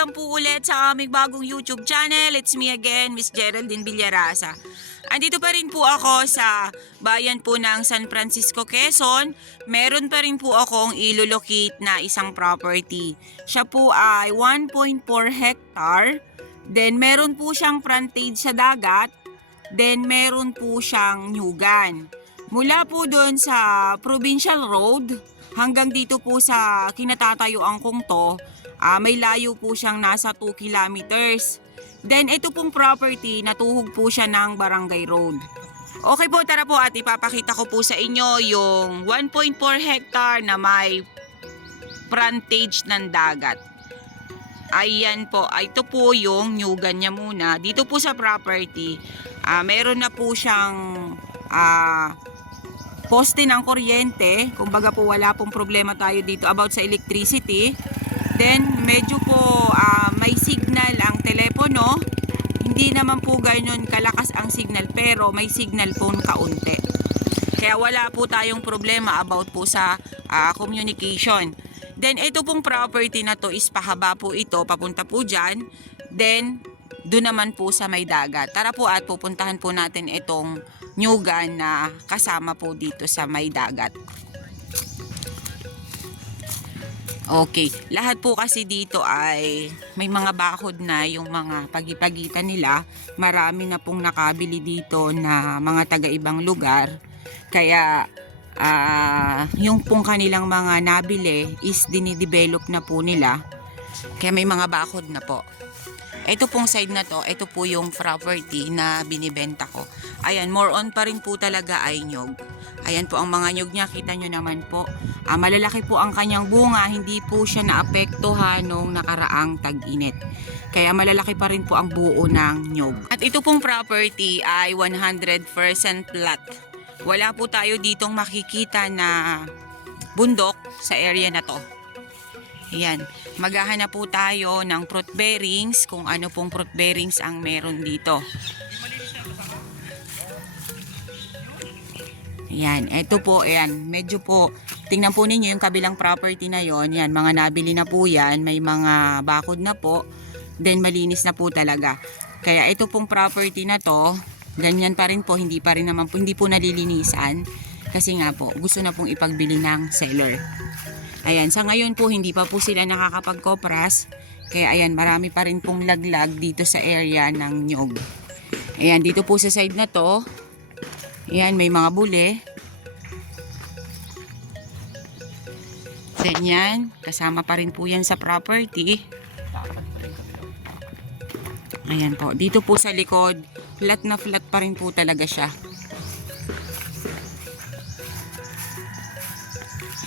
welcome po ulit sa aming bagong YouTube channel. It's me again, Miss Geraldine Villarasa. Andito pa rin po ako sa bayan po ng San Francisco, Quezon. Meron pa rin po akong ilolocate na isang property. Siya po ay 1.4 hectare. Then meron po siyang frontage sa dagat. Then meron po siyang nyugan. Mula po doon sa Provincial Road hanggang dito po sa kinatatayuan kong to, may layo po siyang nasa 2 kilometers. Then ito pong property, natuhog po siya ng Barangay Road. Okay po, tara po at ipapakita ko po sa inyo yung 1.4 hectare na may frontage ng dagat. Ayan po, ito po yung nyugan niya muna. Dito po sa property, meron na po siyang poste ng kuryente. Kumbaga po wala pong problema tayo dito about sa electricity. Then medyo po may signal ang telepono. Hindi naman po ganoon kalakas ang signal pero may signal po kaunti. Kaya wala po tayong problema about po sa communication. Then ito pong property na to is pahaba po ito, papunta po dyan. Then doon naman po sa may dagat. Tara po at pupuntahan po natin itong nyugan na kasama po dito sa may dagat. Okay, lahat po kasi dito ay may mga bakod na yung mga pagipagitan nila. Marami na pong nakabili dito na mga taga-ibang lugar. Kaya yung pong kanilang mga nabili is dinidevelop na po nila. Kaya may mga bakod na po. Ito pong side na to, ito po yung property na binibenta ko. Ayan, more on pa rin po talaga ay nyog. Ayan po ang mga nyog niya, kita nyo naman po. Malalaki po ang kanyang bunga, hindi po siya naapektuhan nung nakaraang tag-init. Kaya malalaki pa rin po ang buo ng nyog. At ito pong property ay 100% flat. Wala po tayo ditong makikita na bundok sa area na to. Ayan, maghahanap po tayo ng fruit bearings, kung ano pong fruit bearings ang meron dito. Ayan, ito po, ayan, medyo po, tingnan po ninyo yung kabilang property na yon. Yan, mga nabili na po yan, may mga bakod na po, then malinis na po talaga. Kaya ito pong property na to, ganyan pa rin po, hindi pa rin naman po, hindi po nalilinisan. Kasi nga po, gusto na pong ipagbili ng seller. Ayan, sa ngayon po, hindi pa po sila nakakapag-kopras. Kaya ayan, marami pa rin pong laglag dito sa area ng nyog. Ayan, dito po sa side na to, ayan, may mga bule. Ganyan, kasama pa rin po yan sa property. Ayan po, dito po sa likod, flat na flat pa rin po talaga siya.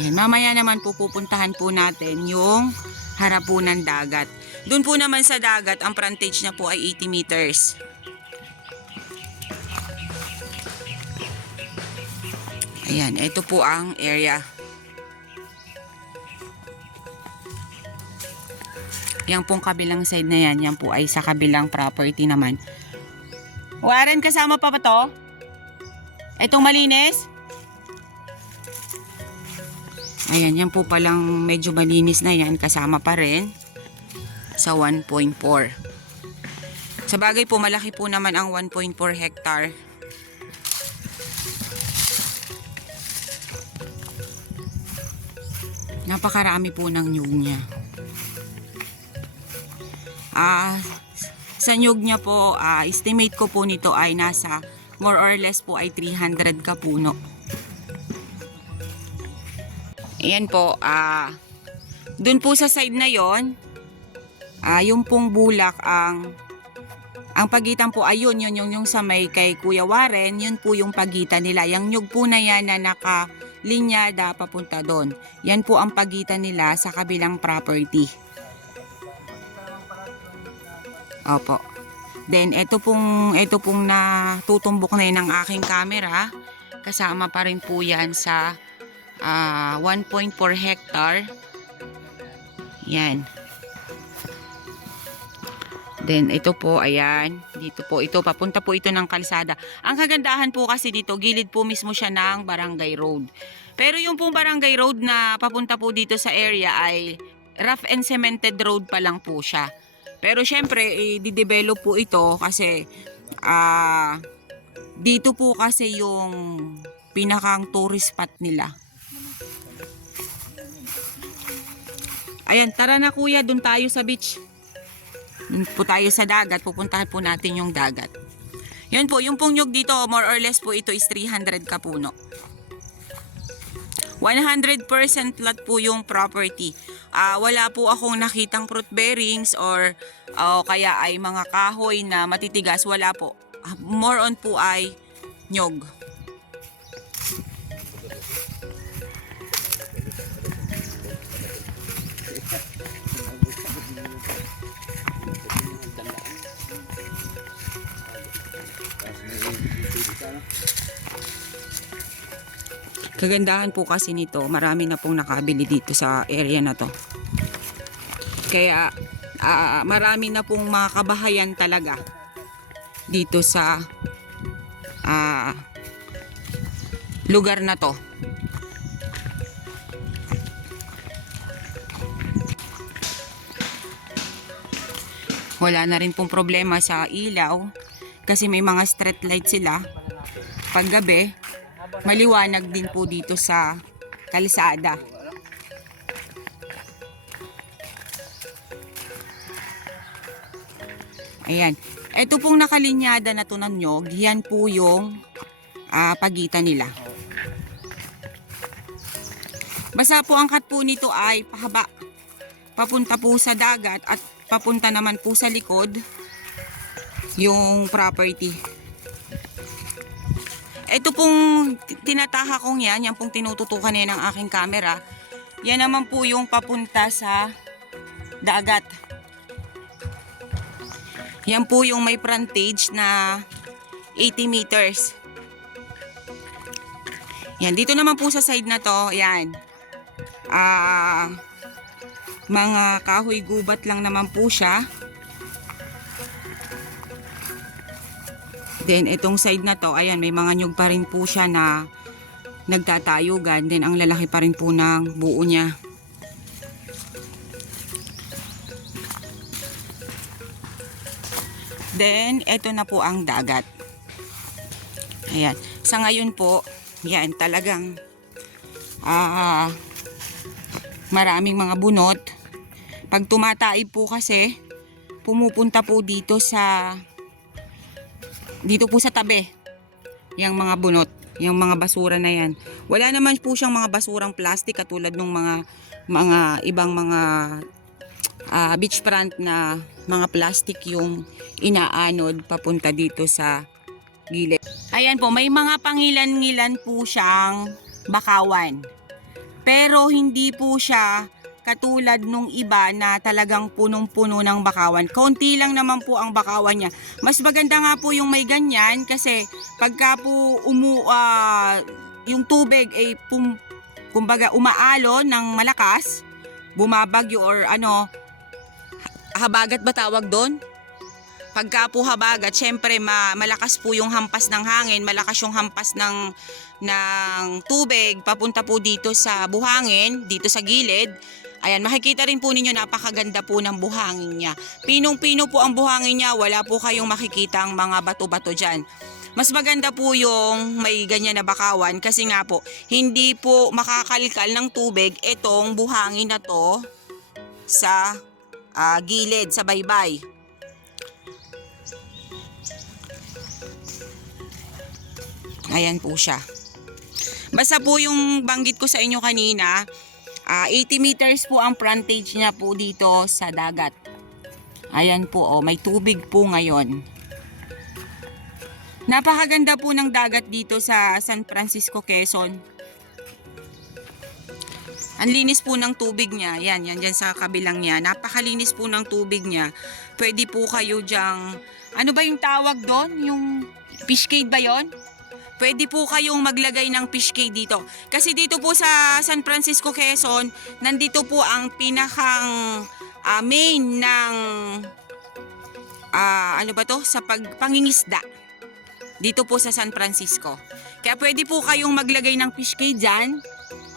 Ayan, mamaya naman po pupuntahan po natin yung harap po ng dagat. Doon po naman sa dagat, ang frontage na po ay 80 meters. Ayan, ito po ang area. Yan pong kabilang side na yan, yan po ay sa kabilang property naman. Warren, kasama pa ba to? Itong malinis? Ayan, yan po palang medyo malinis na yan, kasama pa rin sa 1.4. Sa bagay po, malaki po naman ang 1.4 hectare. Napakarami po ng nyug niya. Sa nyug niya po, estimate ko po nito ay nasa more or less po ay 300 kapuno. Ayan po, dun po sa side na yon, yung pong bulak ang pagitan po ay yun yung sa may kay Kuya Warren, yun po yung pagitan nila. Yung nyug po na yan na nakalinyada papunta doon. Yan po ang pagitan nila sa kabilang property. Opo. Then ito pong natutumbok na yun ng aking camera. Kasama pa rin po yan sa 1.4 hectare. Yan. Then ito po, ayan, dito po ito, papunta po ito ng kalsada. Ang kagandahan po kasi dito, gilid po mismo siya ng Barangay Road. Pero yung pong Barangay Road na papunta po dito sa area ay rough and cemented road pa lang po siya. Pero syempre, di-develop po ito kasi dito po kasi yung pinakang tourist spot nila. Ayan, tara na kuya, dun tayo sa beach. Dun po tayo sa dagat, pupuntahan po natin yung dagat. Yan po, yung pong nyug dito, more or less po ito is 300 kapuno. 100% lot po yung property. Wala po akong nakitang fruit bearings or kaya ay mga kahoy na matitigas. Wala po. More on po ay nyog. Kagandahan po kasi nito, marami na pong nakabili dito sa area na to. Kaya marami na pong mga kabahayan talaga dito sa lugar na to. Wala na rin pong problema sa ilaw kasi may mga street light sila. Paggabi, maliwanag din po dito sa kalsada. Ayan. Ito pong nakalinyada na to ng nyog, yan po yung pagitan nila. Basta po ang cut po nito ay pahaba. Papunta po sa dagat at papunta naman po sa likod yung property. Ito pong tinataha kong yan pong tinututukan yan ng aking camera. Yan naman po yung papunta sa dagat. Yan po yung may frontage na 80 meters. Yan, dito naman po sa side na to, yan. Mga kahoy gubat lang naman po siya. Then itong side na to, ayan, may mga nyug pa rin po siya na nagtatayugan. Then ang lalaki pa rin po ng buo niya. Then ito na po ang dagat. Ayan. Sa ngayon po, yan talagang maraming mga bunot. Pag tumataib po kasi, pumupunta po dito po sa tabi yung mga bunot, yung mga basura na yan. Wala naman po siyang mga basurang plastic katulad ng mga ibang mga beachfront na mga plastic yung inaanod papunta dito sa gilid. Ayan po, may mga pangilan-ngilan po siyang bakawan. Pero hindi po siya katulad nung iba na talagang punong-puno ng bakawan. Kaunti lang naman po ang bakawan niya. Mas maganda nga po yung may ganyan kasi pagka po yung tubig ay kumbaga umaalo ng malakas, bumabagyo or habagat ba tawag doon? Pagka po habagat, syempre malakas po yung hampas ng hangin, malakas yung hampas ng tubig papunta po dito sa buhangin, dito sa gilid. Ayan, makikita rin po ninyo, napakaganda po ng buhangin niya. Pinong-pino po ang buhangin niya, wala po kayong makikitang mga bato-bato dyan. Mas maganda po yung may ganyan na bakawan kasi nga po, hindi po makakalkal ng tubig itong buhangin na to sa gilid, sa baybay. Ayan po siya. Basta po yung banggit ko sa inyo kanina, 80 meters po ang frontage niya po dito sa dagat. Ayan po, may tubig po ngayon. Napakaganda po ng dagat dito sa San Francisco, Quezon. Ang linis po ng tubig niya. Yan dyan sa kabilang niya. Napakalinis po ng tubig niya. Pwede po kayo dyang, ano ba yung tawag doon? Yung fish cave ba yon? Pwede po kayong maglagay ng fish cage dito. Kasi dito po sa San Francisco, Quezon, nandito po ang pinakang main ng sa pangingisda. Dito po sa San Francisco. Kaya pwede po kayong maglagay ng fish cage dyan.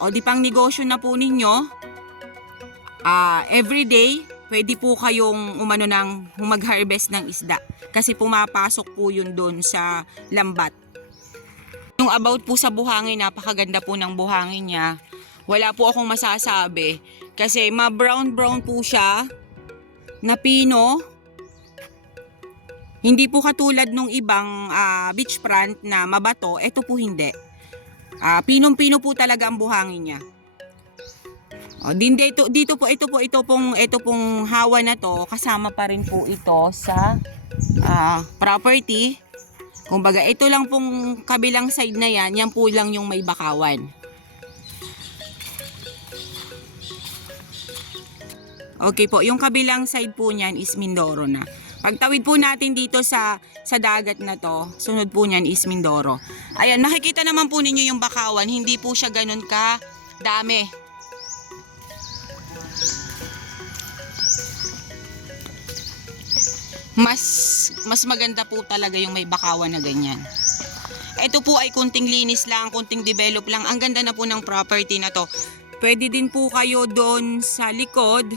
O di pang negosyo na po ninyo. every day, pwede po kayong mag-harvest ng isda. Kasi pumapasok po yun doon sa lambat. Yung about po sa buhangin, napakaganda po ng buhangin niya. Wala po akong masasabi. Kasi ma-brown-brown po siya na pino. Hindi po katulad nung ibang beach plant na mabato. Ito po hindi. Pinong-pino po talaga ang buhangin niya. Dito po ito pong hawa na to, kasama pa rin po ito sa property. Kumbaga ito lang pong kabilang side na yan po lang yung may bakawan. Okay po, yung kabilang side po niyan is Mindoro na. Pagtawid po natin dito sa dagat na to, sunod po niyan is Mindoro. Ayan, makikita naman po ninyo yung bakawan, hindi po siya ganun ka dami. Mas maganda po talaga yung may bakawan na ganyan. Ito po ay kunting linis lang, kunting develop lang. Ang ganda na po ng property na to. Pwede din po kayo doon sa likod.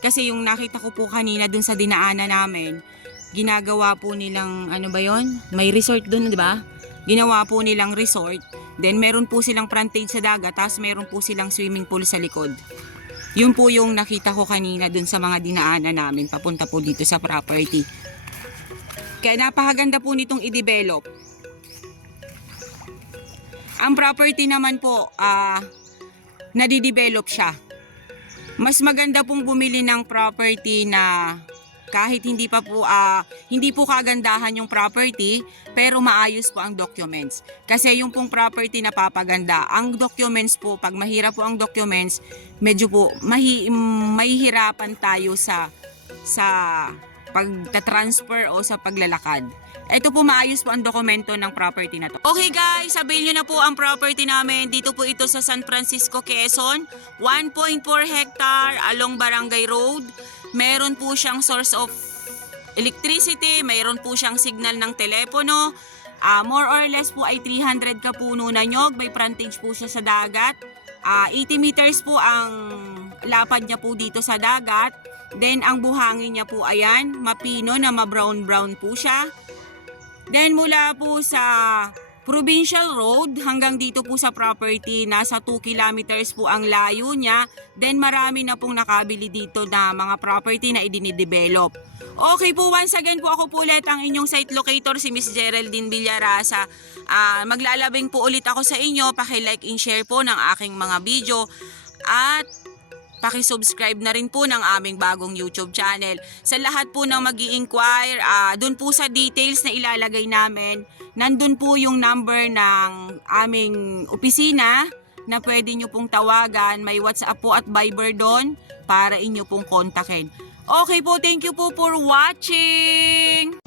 Kasi yung nakita ko po kanina doon sa dinaanan namin, ginagawa po nilang, ano ba yon? May resort doon, di ba? Ginawa po nilang resort. Then meron po silang frontage sa dagat, tapos meron po silang swimming pool sa likod. Yun po yung nakita ko kanina doon sa mga dinaanan namin, papunta po dito sa property. Kaya napakaganda po nitong i-develop. Ang property naman po, nadidevelop siya. Mas maganda pong bumili ng property na kahit hindi po kagandahan yung property, pero maayos po ang documents. Kasi yung pong property na papaganda, ang documents po, pag mahirap po ang documents, medyo po mahihirapan tayo sa pagta-transfer o sa paglalakad. Ito po, maayos po ang dokumento ng property na to. Okay guys, sabihin nyo na po ang property namin. Dito po ito sa San Francisco, Quezon. 1.4 hectare along Barangay Road. Meron po siyang source of electricity. Meron po siyang signal ng telepono. More or less po ay 300 kapuno na nyog. May frontage po siya sa dagat. 80 meters po ang lapad niya po dito sa dagat. Then ang buhangin niya po ayan, mapino na ma-brown-brown po siya. Then mula po sa Provincial Road hanggang dito po sa property, nasa 2 kilometers po ang layo niya. Then marami na pong nakabili dito na mga property na idinidevelop. Okay po, once again po ako po ulit ang inyong site locator, si Miss Geraldine Villarasa. Maglalabing po ulit ako sa inyo. Paki-like and share po ng aking mga video. At paki-subscribe na rin po ng aming bagong YouTube channel. Sa lahat po ng mag-i-inquire, dun po sa details na ilalagay namin, nandun po yung number ng aming opisina na pwede nyo pong tawagan. May WhatsApp po at Viber doon para inyo pong kontakin. Okay po, thank you po for watching!